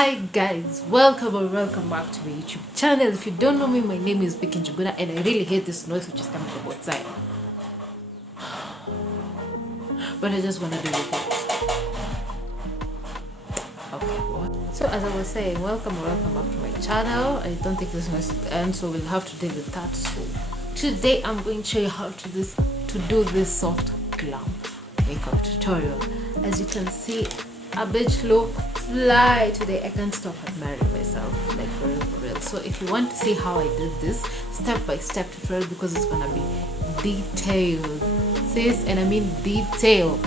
Hi guys, welcome or welcome back to my YouTube channel. If you don't know me, my name is Vicky Njuguna and I really hate this noise which is coming from outside. But I just want to do with it. Okay, so as I was saying, welcome or welcome back to my channel. I don't think this noise will end, so we'll have to deal with that. So today I'm going to show you how to do this soft glam makeup tutorial. As you can see, a bitch look fly today. I can't stop admiring myself, like for real. So if you want to see how I did this step-by-step tutorial, because it's gonna be detailed, sis, and I mean detail,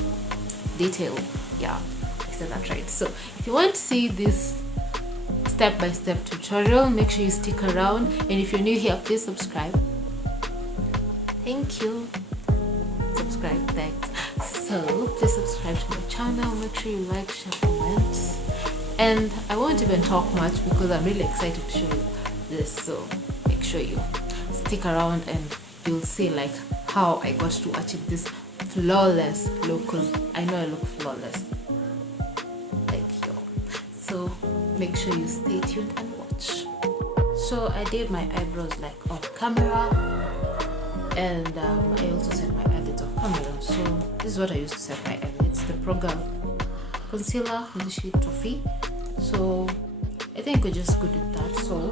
yeah, I said that right. So if you want to see this step-by-step tutorial, make sure you stick around, and if you're new here, please subscribe. Thank you. Subscribe, thanks. So please subscribe to my channel, make sure you like, share, comment, and I won't even talk much because I'm really excited to show you this. So make sure you stick around and you'll see like how I got to achieve this flawless look, because I know I look flawless like you. So make sure you stay tuned and watch. So I did my eyebrows like off camera, and I also set my eyelids off camera. So this is what I use to set my eyelids, the Pro Girl Concealer in the shade Tofee. So I think we're just good with that. So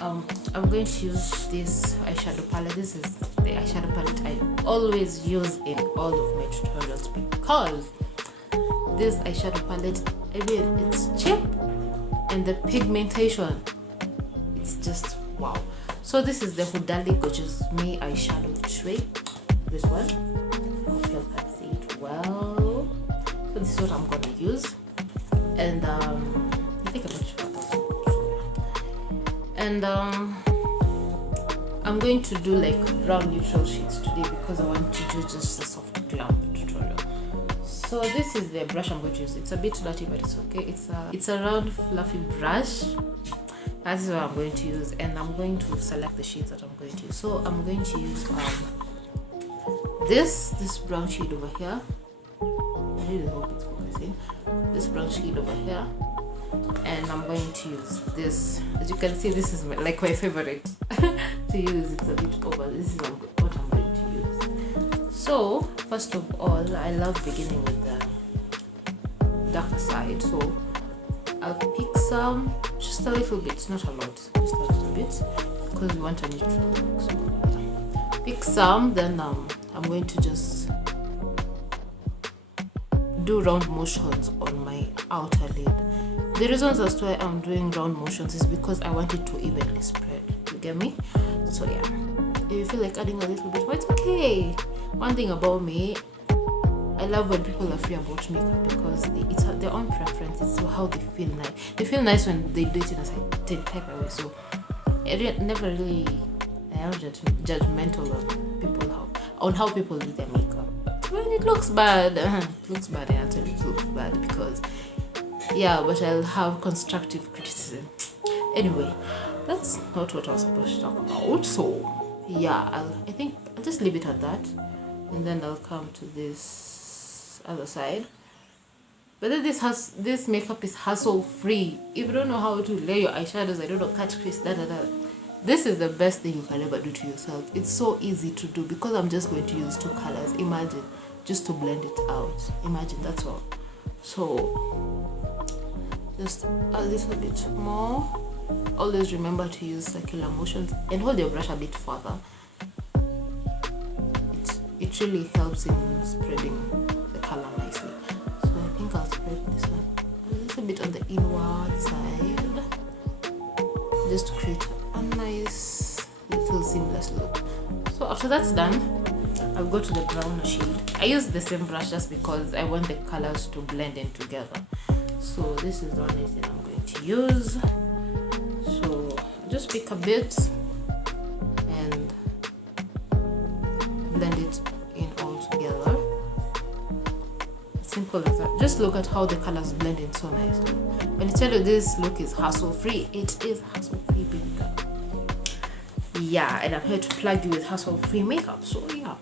I'm going to use this eyeshadow palette. This is the eyeshadow palette I always use in all of my tutorials, because this eyeshadow palette, I mean, it's cheap and the pigmentation, it's just wow. So this is the Hudali Gorgeous-Me Eye Shadow tray. This one, I hope you can see it well. So this is what I'm gonna use, and I think I'm going to and I'm going to do like brown neutral shades today because I want to do just a soft glam tutorial. So this is the brush I'm going to use. It's a bit dirty, but it's okay. It's a round fluffy brush. That is what I'm going to use, and I'm going to select the shades that I'm going to use. So I'm going to use this brown shade over here. I really hope it's focusing. This brown shade over here, and I'm going to use this. As you can see, this is my favorite to use. It's a bit over. This is what I'm going to use. So first of all, I love beginning with the darker side. So I'll pick some, just a little bit, not a lot, just a little bit, because we want a neutral look. So yeah. Pick some, then I'm going to just do round motions on my outer lid. The reasons as to why I'm doing round motions is because I want it to evenly spread. You get me? So yeah, if you feel like adding a little bit more, it's okay. One thing about me, I love when people are free about makeup, because it's their own preference. It's how they feel nice. They feel nice when they do it in a certain type of way. So I am not judgmental on people on how people do their makeup. But when it looks bad, it looks bad. I tell it looks bad because yeah. But I'll have constructive criticism. Anyway, that's not what I was supposed to talk about. So yeah, I think I'll just leave it at that, and then I'll come to this other side. But then this makeup is hassle free. If you don't know how to lay your eyeshadows, I don't know, catch crease, this is the best thing you can ever do to yourself. It's so easy to do because I'm just going to use two colors. Imagine, just to blend it out. Imagine, that's all. So just a little bit more. Always remember to use circular motions and hold your brush a bit further. It really helps in spreading the color nicely. So I think I'll spread this one a little bit on the inward side, just to create a nice little seamless look. So after that's done, I'll go to the browner shade. I use the same brush just because I want the colors to blend in together. So this is the one that I'm going to use. So just pick a bit and blend it in all together. Simple as that. Just look at how the colors blend in so nicely. When I tell you this look is hassle free, it is hassle free, baby girl. Yeah, and I'm here to plug you with hassle free makeup. So yeah,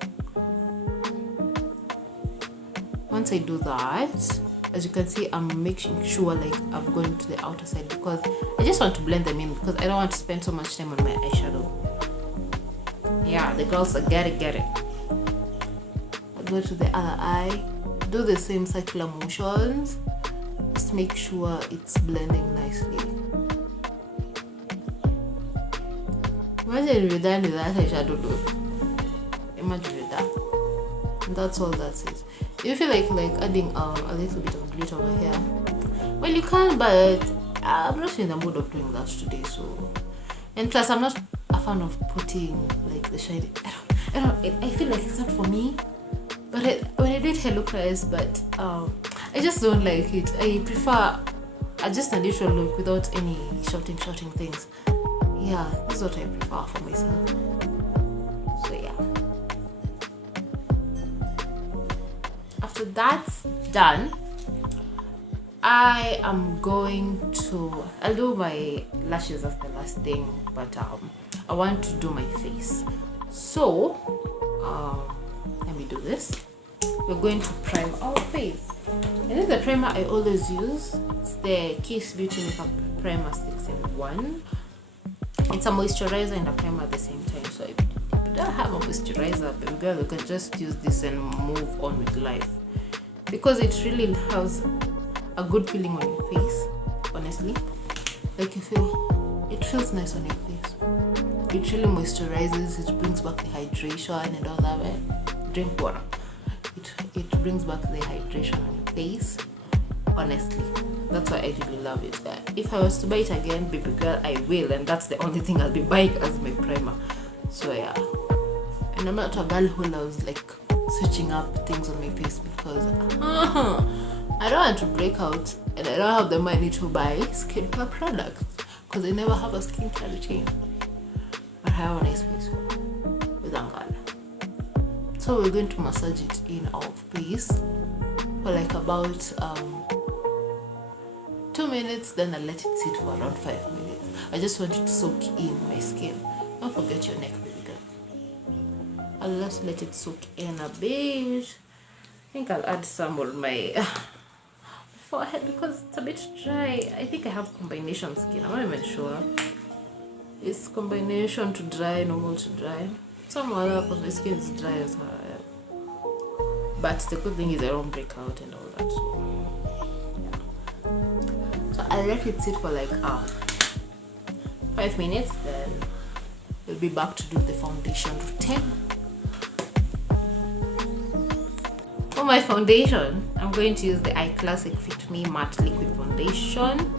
once I do that, As you can see, I'm making sure like I've gone to the outer side because I just want to blend them in because I don't want to spend so much time on my eyeshadow. Yeah, the girls get it. I go to the other eye, do the same circular motions, just make sure it's blending nicely. Imagine you're done with that eyeshadow though. Imagine you're done. And that's all that is. If you feel like adding a little bit of glitter over here, well, you can, but I'm not in the mood of doing that today. So, and plus I'm not a fan of putting like the shiny. I feel like it's not for me. But when I do it, I look nice. But I just don't like it. I prefer just a neutral look without any shouting things. Yeah, this is what I prefer for myself. So yeah. After that's done, I am going to, I'll do my lashes as the last thing, but I want to do my face. So let me do this. We're going to prime our face. And this is the primer I always use. It's the Kiss Beauty Makeup Primer 6-in-1. It's a moisturizer and a primer at the same time. So if you don't have a moisturizer, baby girl, you can just use this and move on with life. Because it really has a good feeling on your face, honestly. Like you feel, it feels nice on your face. It really moisturizes, it brings back the hydration and all that, right? Drink water. It brings back the hydration on your face, honestly. That's why I really love it. If I was to buy it again, baby girl, I will, and that's the only thing I'll be buying as my primer. So yeah. And I'm not a girl who loves like switching up things on my face because I don't want to break out and I don't have the money to buy skincare products because I never have a skincare routine. But I have a nice face with Angala. So we're going to massage it in our face for like about 2 minutes, then I let it sit for around 5 minutes. I just want it to soak in my skin. Don't forget your neck, baby girl. I'll just let it soak in a bit. I think I'll add some on my forehead because it's a bit dry. I think I have combination skin. I'm not even sure. It's combination to dry, normal to dry. Some other because my skin is dry as well. But the good thing is I don't break out and all that. So I'll let it sit for like 5 minutes, then we'll be back to do the foundation routine. For my foundation, I'm going to use the iClassic FitMe Matte Liquid Foundation.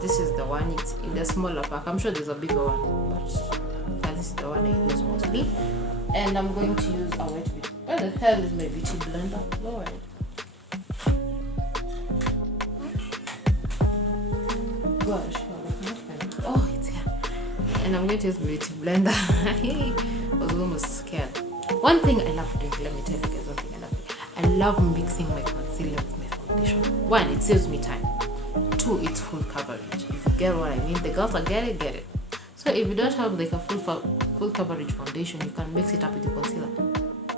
This is the one, it's in the smaller pack. I'm sure there's a bigger one, but this is the one I use mostly. And I'm going to use a wet beauty. Where the hell is my beauty blender? Lord. Gosh, oh, it's here. And I'm going to use beauty blender. I was almost scared. One thing I love doing, let me tell you guys one thing I love doing. I love mixing my concealer with my foundation. One, it saves me time. Two, it's full coverage. If you get what I mean, the girls are get it. So if you don't have like a full coverage foundation, you can mix it up with the concealer.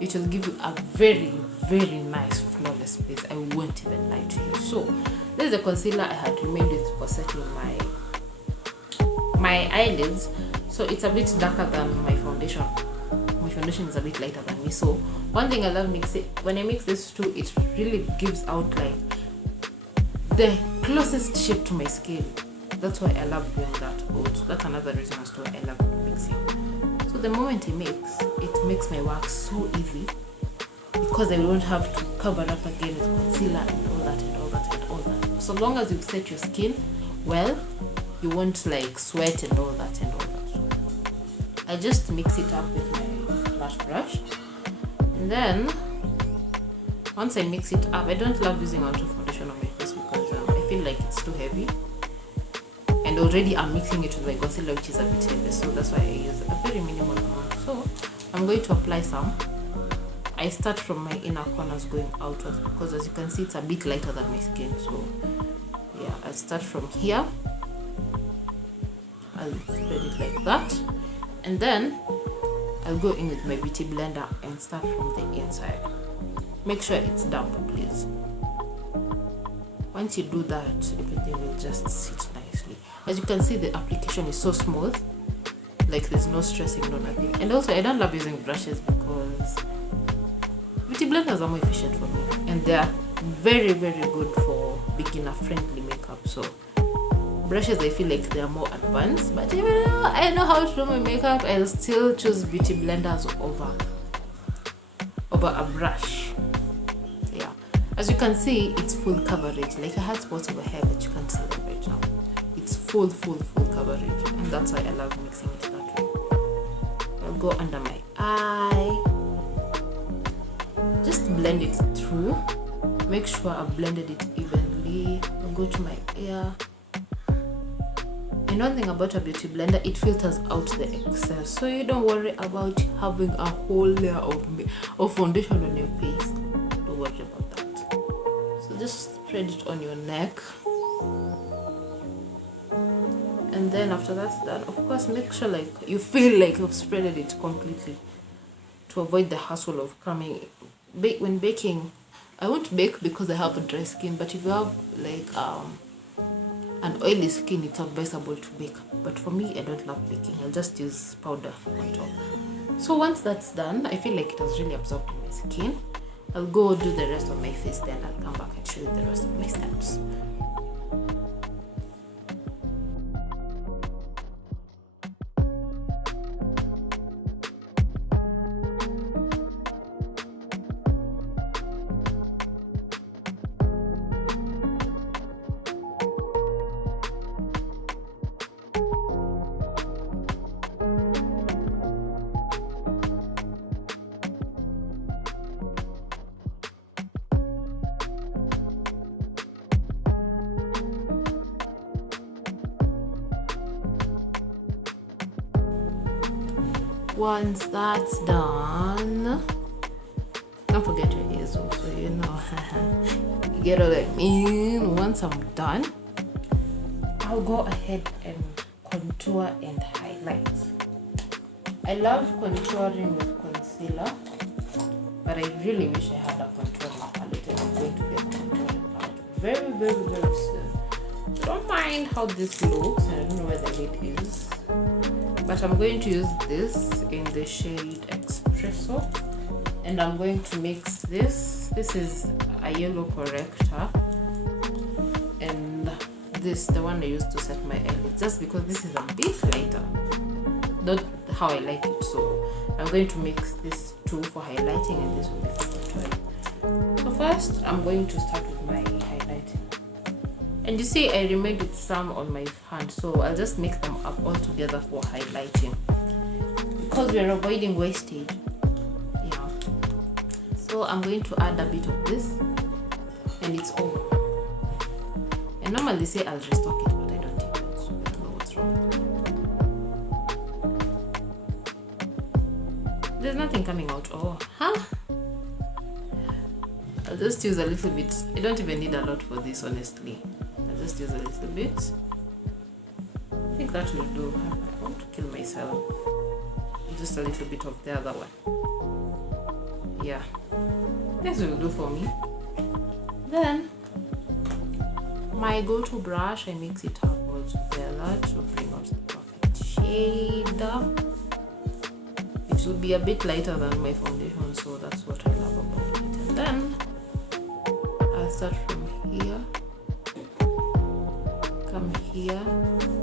It will give you a very, very nice flawless base. I won't even lie to you. So this is the concealer I had remained with for setting my eyelids. So it's a bit darker than my foundation. My foundation is a bit lighter than me. So one thing I love mixing, when I mix this two, it really gives out like the closest shape to my skin. That's why I love doing that also. That's another reason as to why I love mixing. So the moment I mix, it makes my work so easy because I don't have to cover up again with concealer and all that. So long as you set your skin well, you won't like sweat and all that. So I just mix it up with my lash brush, and then once I mix it up, I don't love using a lot of foundation on my face because I feel like it's too heavy. And already I'm mixing it with my concealer, which is a bit heavy, so that's why I use a very minimal amount. So I'm going to apply some. I start from my inner corners going outwards because as you can see, it's a bit lighter than my skin. So yeah, I'll start from here. I'll spread it like that, and then I'll go in with my beauty blender and start from the inside. Make sure it's damp, please. Once you do that, everything will just sit nicely. As you can see, the application is so smooth, like there's no stressing, no nothing. And also I don't love using brushes because beauty blenders are more efficient for me, and they're very good for beginner friendly makeup. So brushes, I feel like they're more advanced, but even though I know how to do my makeup, I'll still choose beauty blenders over a brush. Yeah, as you can see, it's full coverage. Like I had spots over here, but you can't see them right now. It's full coverage, and that's why I love mixing it that way. I'll go under my eye, just blend it through. Make sure I've blended it evenly. I'll go to my ear. And one thing about a beauty blender, it filters out the excess, so you don't worry about having a whole layer of foundation on your face. Don't worry about that. So just spread it on your neck, and then after that's done, of course, make sure like you feel like you've spreaded it completely to avoid the hassle of coming. When baking, I won't bake because I have a dry skin, but if you have like an oily skin, it's advisable to bake. But for me, I don't love baking. I'll just use powder on top. So once that's done, I feel like it has really absorbed in my skin. I'll go do the rest of my face, then I'll come back and show you the rest of my steps. Once that's done, don't forget your ears also, you know. You get what I mean. Once I'm done, I'll go ahead and contour and highlight. I love contouring with concealer, but I really wish I had a contouring palette, and I'm going to get a contouring palette very soon. So don't mind how this looks. I don't know where the lid is, but I'm going to use this in the shade Expresso, and I'm going to mix this. This is a yellow corrector, and this, the one I used to set my eyelids, just because this is a bit lighter, not how I like it. So I'm going to mix this two for highlighting, and this will be for contouring. So first, I'm going to start with my highlighting. And you see, I remained with some on my hand, so I'll just mix them up all together for highlighting, because we're avoiding wastage. Yeah. So I'm going to add a bit of this, and it's over. I normally say I'll restock it, but I don't think so. I don't know what's wrong. There's nothing coming out. Oh, huh? I'll just use a little bit. I don't even need a lot for this, honestly. Just use a little bit. I think that will do. I want to kill myself. Just a little bit of the other one. Yeah, this will do for me. Then my go-to brush, I mix it up all together to bring out the perfect shade. It will be a bit lighter than my foundation, so that's what I love about it. And then I'll start from here. Come here,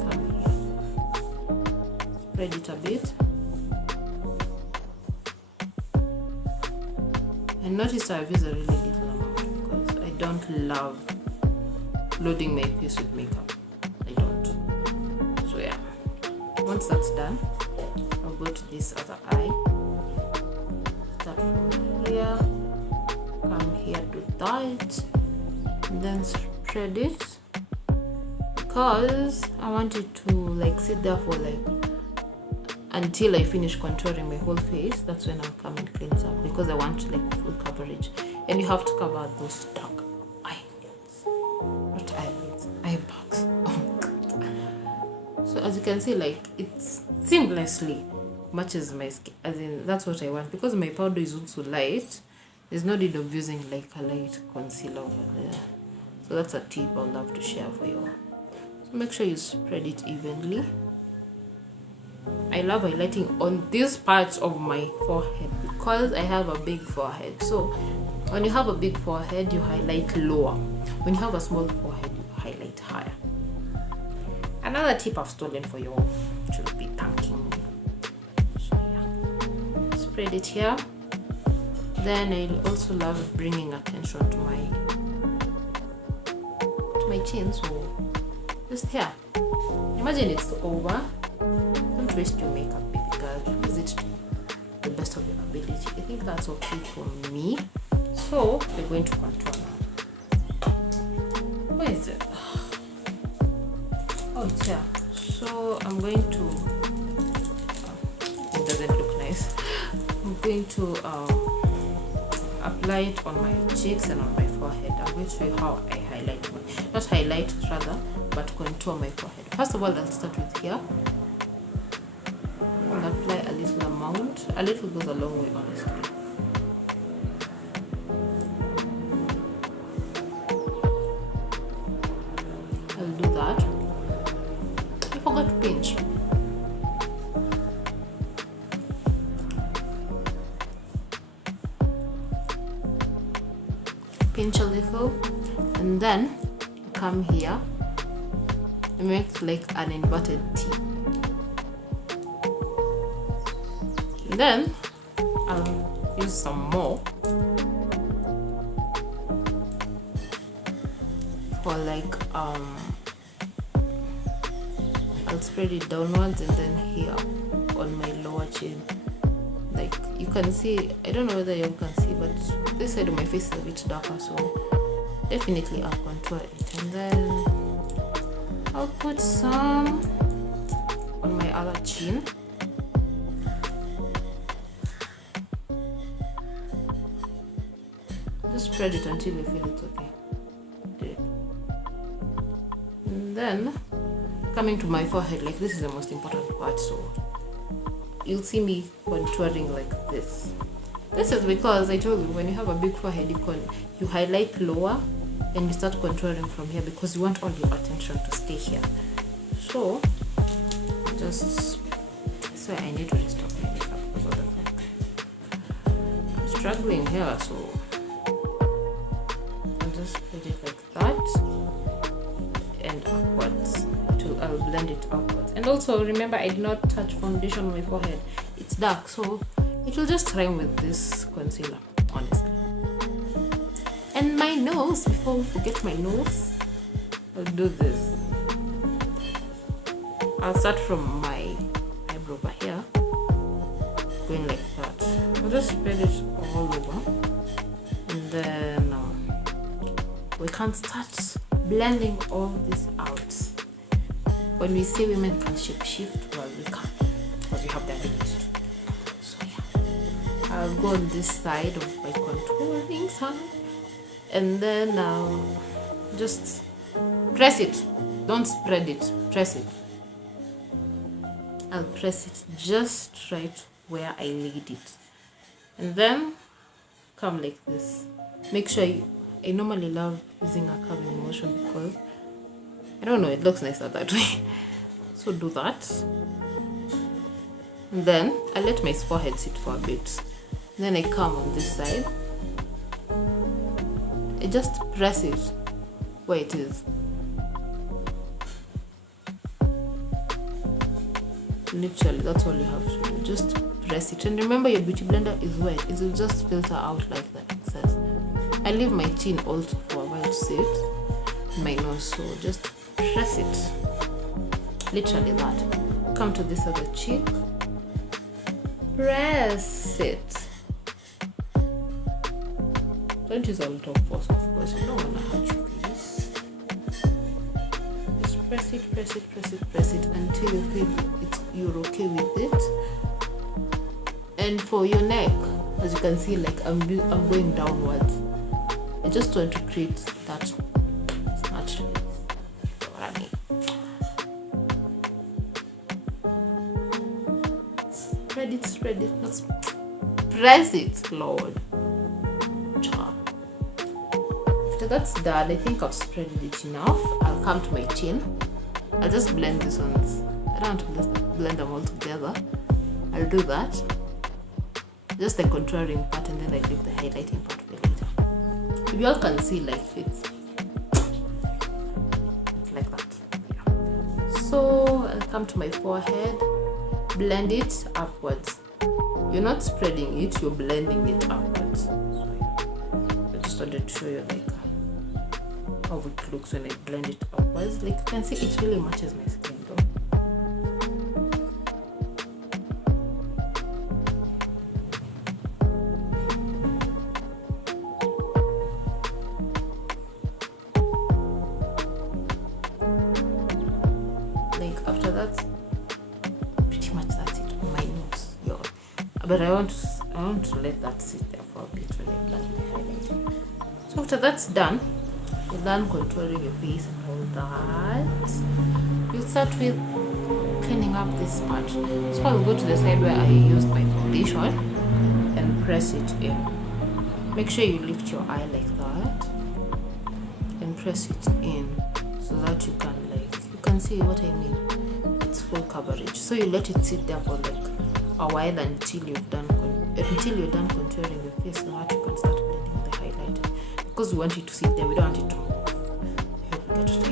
come here. Spread it a bit. And notice I've used a really little amount because I don't love loading my face with makeup. I don't. So yeah. Once that's done, I'll go to this other eye. Start from here. Come here, do that. And then spread it. Because I want it to like sit there for like until I finish contouring my whole face. That's when I'll come and cleanse up, because I want like full coverage, and you have to cover those dark eyelids, not eyelids, eye bags. Oh my god! So as you can see, like it seamlessly matches my skin. As in, that's what I want, because my powder is also light. There's no need of using like a light concealer over there. So that's a tip I'd love to share for you. So make sure you spread it evenly. I love highlighting on these parts of my forehead because I have a big forehead. So when you have a big forehead, you highlight lower. When you have a small forehead, you highlight higher. Another tip I've stolen for you all should be thanking me. So yeah, spread it here. Then I also love bringing attention to my chin. So just here. Imagine it's over. Don't waste your makeup, baby girl. Use it to the best of your ability. I think that's okay for me. So we're going to contour now. Where is it? Oh, it's here. So I'm going to. It doesn't look nice. I'm going to apply it on my cheeks and on my forehead. I'm going to show you how I highlight. Not highlight, rather, but contour my forehead. First of all, I'll start with here. I'll apply a little amount. A little goes a long way, honestly. I'll do that. I forgot to pinch. Pinch a little, and then come here and make like an inverted T. Then I'll use some more for like I'll spread it downwards and then here on my lower chin. Like you can see, I don't know whether you can see, but this side of my face is a bit darker, so definitely I'll contour it. And then I'll put some on my other chin. Just spread it until you feel it's okay. And then coming to my forehead, like this is the most important part, so you'll see me contouring like this. This is because I told you when you have a big forehead, you highlight lower and you start contouring from here because you want all your attention to stay here. So just so I need to restock my makeup because of the fact I'm struggling here, so I'll just put it like that and upwards. I'll blend it upwards. And also remember, I did not touch foundation on my forehead. It's dark, so it will just rhyme with this concealer, honestly. And my nose, before we forget my nose, I'll do this. I'll start from my eyebrow over here, going like that. I'll just spread it all over, and then we can start blending all this out. When we say women can shape shift, well, we can, because we have the ability to. So yeah, I'll go on this side of my contouring side, and then I'll just press it. Don't spread it, press it. I'll press it just right where I laid it, and then come like this. Make sure I normally love using a curving motion because I don't know, it looks nicer that way. So do that. And then I let my forehead sit for a bit. Then I come on this side. I just press it where it is. Literally, that's all you have to do. Just press it. And remember, your beauty blender is wet. It will just filter out like that excess. I leave my chin also for a while to sit. My nose, so just press it. Literally that. Come to this other cheek. Press it. Don't use a lot of force, of course. You don't want to hurt your face. Just press it, press it, press it, press it until you feel you're okay with it. And for your neck, as you can see, like I'm going downwards. I just want to create that snatch. Spread it, let's press it, Lord. If it after that's done, I think I've spread it enough. I'll come to my chin. I'll just blend these ones. I don't want to blend them all together. I'll do that. Just the contouring part, and then I leave the highlighting part for later. If you all can see, like it's like that. Yeah. So I'll come to my forehead, blend it upwards. You're not spreading it, you're blending it upwards. So I just wanted to show you like how it looks when I blend it upwards. Like you can see, it really matches my skin though. But I want to let that sit there for a bit when I blend my highlighting. So after that's done, you're done contouring your face and all that. You'll start with cleaning up this part. So I'll go to the side where I used my foundation and press it in. Make sure you lift your eye like that and press it in so that you can see what I mean. It's full coverage. So you let it sit there for like a while until you're done contouring your face, so that you can start blending the highlight. Because we want it to sit there, we don't want it to move. I hope you get what I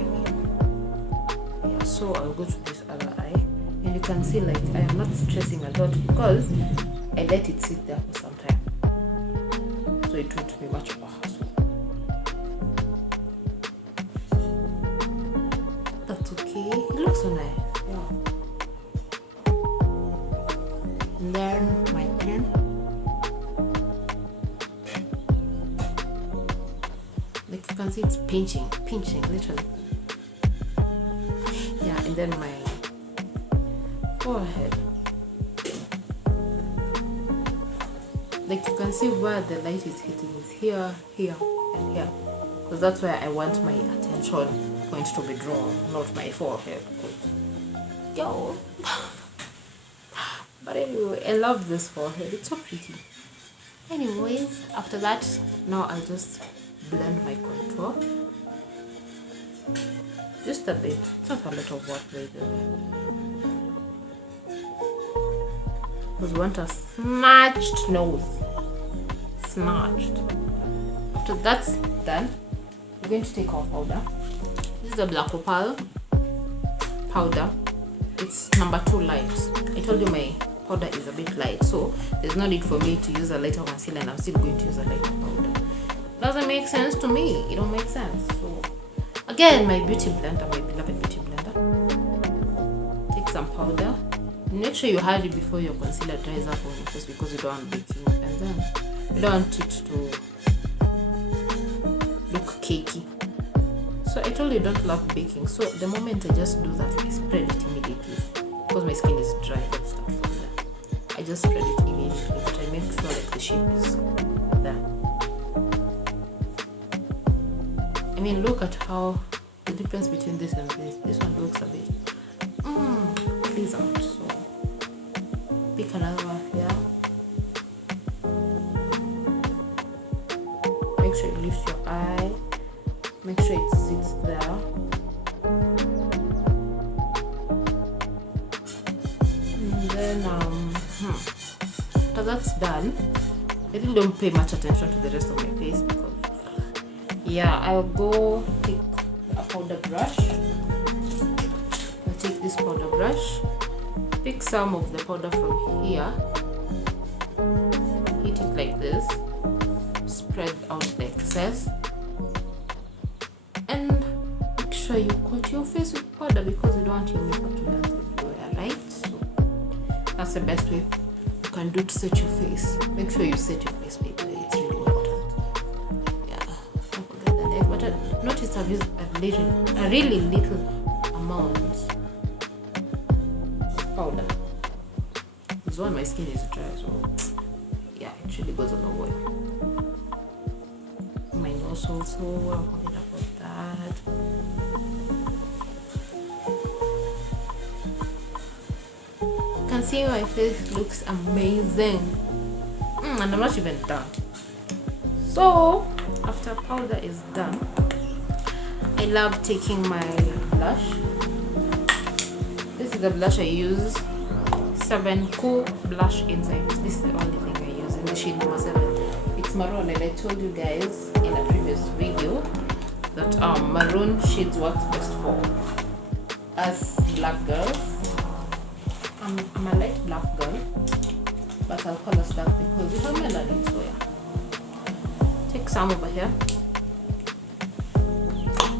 mean. Yeah, so I'll go to this other eye, and you can see like I am not stressing a lot because I let it sit there for some time, so it won't be much of a hassle. That's okay. It looks so nice. And then my chin. Like you can see, it's pinching literally. Yeah, and then my forehead. Like you can see where the light is hitting is here, here, and here. Because that's where I want my attention point to be drawn, not my forehead. Yo. But anyway, I love this forehead. It's so pretty. Anyways, after that, now I'll just blend my contour. Just a bit. It's not a lot of work right there. Because we want a snatched nose. Snatched. After that's done, we're going to take our powder. This is the Black Opal powder. It's number 2 light. I told you my powder is a bit light, so there's no need for me to use a lighter concealer, and I'm still going to use a lighter powder. Doesn't make sense to me. It don't make sense. So again, my beauty blender, my beloved beauty blender. Take some powder. Make sure you hurry before your concealer dries up on your face, because you don't want baking, and then you don't want it to look cakey. So I told you don't love baking, so the moment I just do that, I spread it immediately. Because my skin is dry, let's start from there. I just spread it immediately, but I make sure like the shape is there. I mean, look at how the difference between this and this. This one looks a bit pleasant. So pick another one here. Make sure you lift your eye. Make sure it sits there. And then after that's done, I really don't pay much attention to the rest of my face, because yeah, I'll go take a powder brush. I'll take this powder brush, pick some of the powder from here, hit it like this, spread out the excess, and make sure you coat your face with powder, because you don't want your makeup to melt everywhere, right? So that's the best way you can do to set your face. Make sure you set your face, baby. It's really important. Yeah, don't forget that. But notice I've used a really little amount of powder. Because when my skin is dry, so yeah, it really goes a long way. My nose also, I'll forget about that. You can see my face looks amazing. And I'm not even done. So after powder is done, I love taking my blush. This is the blush I use, 7 Cool Blush Inside. This is the only thing I use in the shade number 7. It's maroon, and I told you guys in a previous video that maroon shades works best for us black girls. I'm a light black girl, but I'll call us dark because we have melanin. So yeah, take some over here,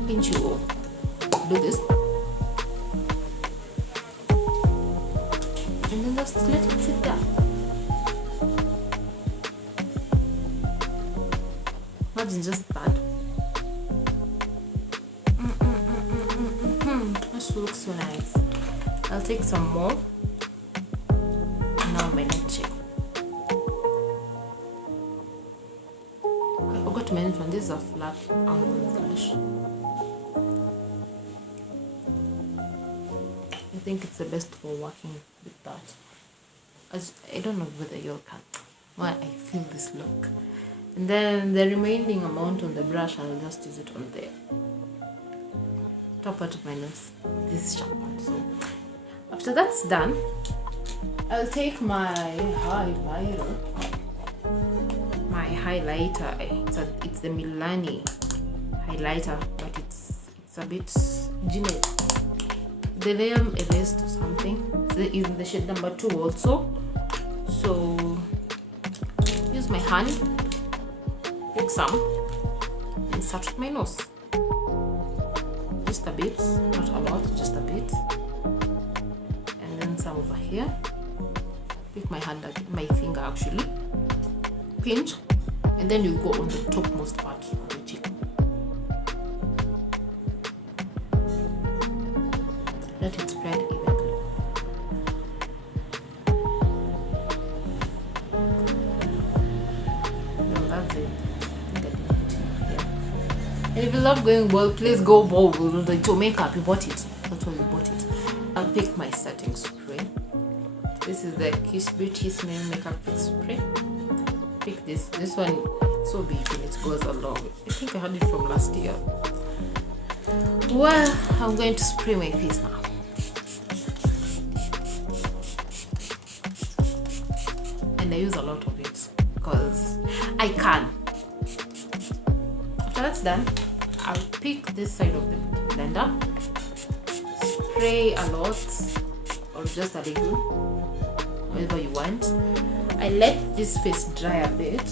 pinch you, do this, and then just let it sit there. Imagine just that. This looks so nice. I'll take some more. Now my neck shape. I forgot to mention this is a flat angle brush. I think it's the best for working with that. As I don't know whether you'll can. Why I feel this look. And then the remaining amount on the brush, I'll just use it on the top part of my nose, this sharp part. So after that's done, I'll take my highlighter. It's the Milani highlighter, but it's a bit generic. The name erased or something. It's in the shade number 2 also. So use my hand. Take some and start with my nose. Just a bit, not a lot, just a bit. And then some over here. Pick my hand, my finger actually. Pinch, and then you go on the topmost part of the cheek. Let it spread evenly. No, that's it. And if you love going bold, please go bold. Like to makeup, you bought it. That's why you bought it. I'll pick my setting spray. This is the Kiss Beauty Snail makeup fix spray. Pick this. This one, it's so big and it goes along. I think I had it from last year. Well, I'm going to spray my face now. And I use a lot of it because I can. After that's done, I'll pick this side of the blender, spray a lot or just a little, whatever you want. I let this face dry a bit,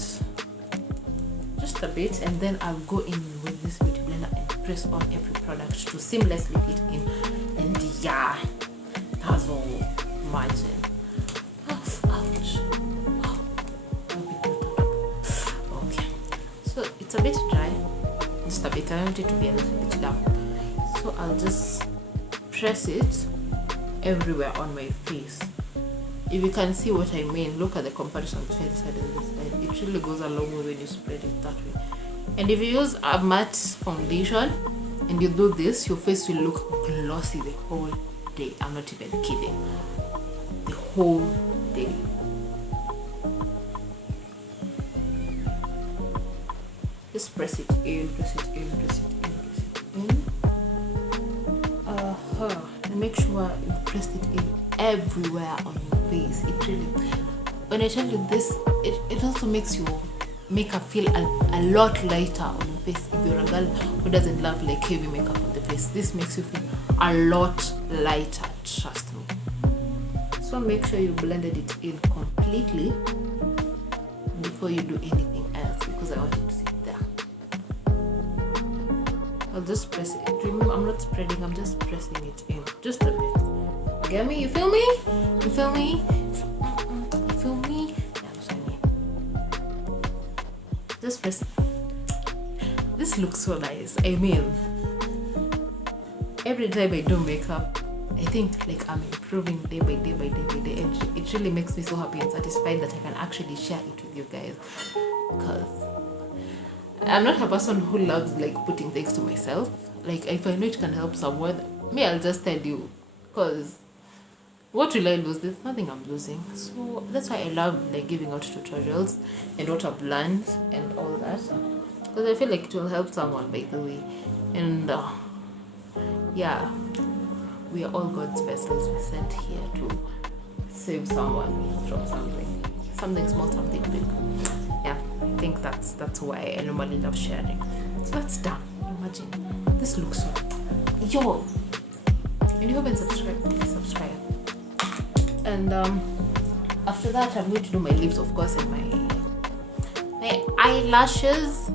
just a bit, and then I'll go in with this beauty blender and press on every product to seamlessly fit in. And yeah, that's all. Imagine. Ouch. Okay, so it's a bit dry. Just a bit. I want it to be a little bit damp, so I'll just press it everywhere on my face. If you can see what I mean, look at the comparison between this side and this side. It really goes a long way when you spread it that way. And if you use a matte foundation and you do this, your face will look glossy the whole day. I'm not even kidding. The whole day. Just press it in, press it in, press it in, press it in. And make sure you press it in everywhere on your face. It really, when I tell you this, it also makes your makeup feel a lot lighter on your face. If you're a girl who doesn't love like heavy makeup on the face, this makes you feel a lot lighter, trust me. So make sure you blended it in completely before you do anything else, because I want you to see it there. I'll just press it. Remember, I'm not spreading, I'm just pressing it in just a bit. Get me? You feel me? You feel me? You feel me? Just press it. This looks so nice. I mean, every time I do makeup, I think like I'm improving day by day by day by day. And it really makes me so happy and satisfied that I can actually share it with you guys. Because I'm not a person who loves like putting things to myself. Like if I know it can help someone, me, I'll just tell you. Because what will I lose? There's nothing I'm losing. So that's why I love like giving out tutorials and what I've learned and all that, because I feel like it will help someone, by the way. And yeah, we are all God's vessels. We're sent here to save someone from something small, something big. Yeah, I think that's why I normally love sharing. So that's done. Imagine this looks so yo. And you haven't subscribed, please subscribe. And after that, I'm going to do my lips, of course, and my eyelashes.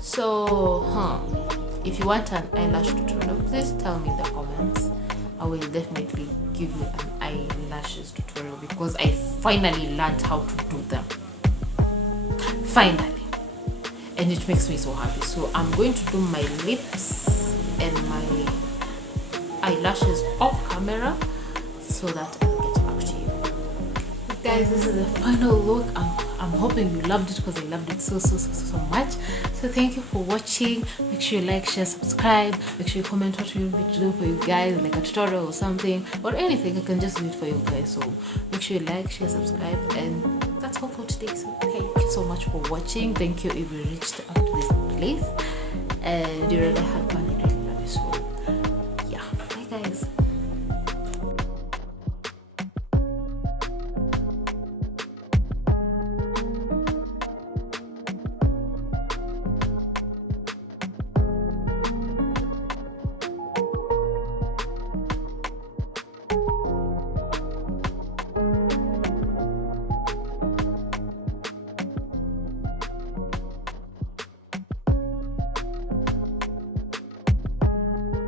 So if you want an eyelash tutorial, please tell me in the comments. I will definitely give you an eyelashes tutorial, because I finally learned how to do them. Finally. And it makes me so happy. So I'm going to do my lips and my eyelashes off camera so that I'll get back to you. Guys, this is the final look. I'm hoping you loved it, because I loved it so much. So thank you for watching. Make sure you like, share, subscribe. Make sure you comment what you want me to do for you guys, like a tutorial or something, or anything. I can just do it for you guys. So make sure you like, share, subscribe, and that's all for today. So thank you so much for watching. Thank you if you reached up to this place and you really had fun. I really love you so.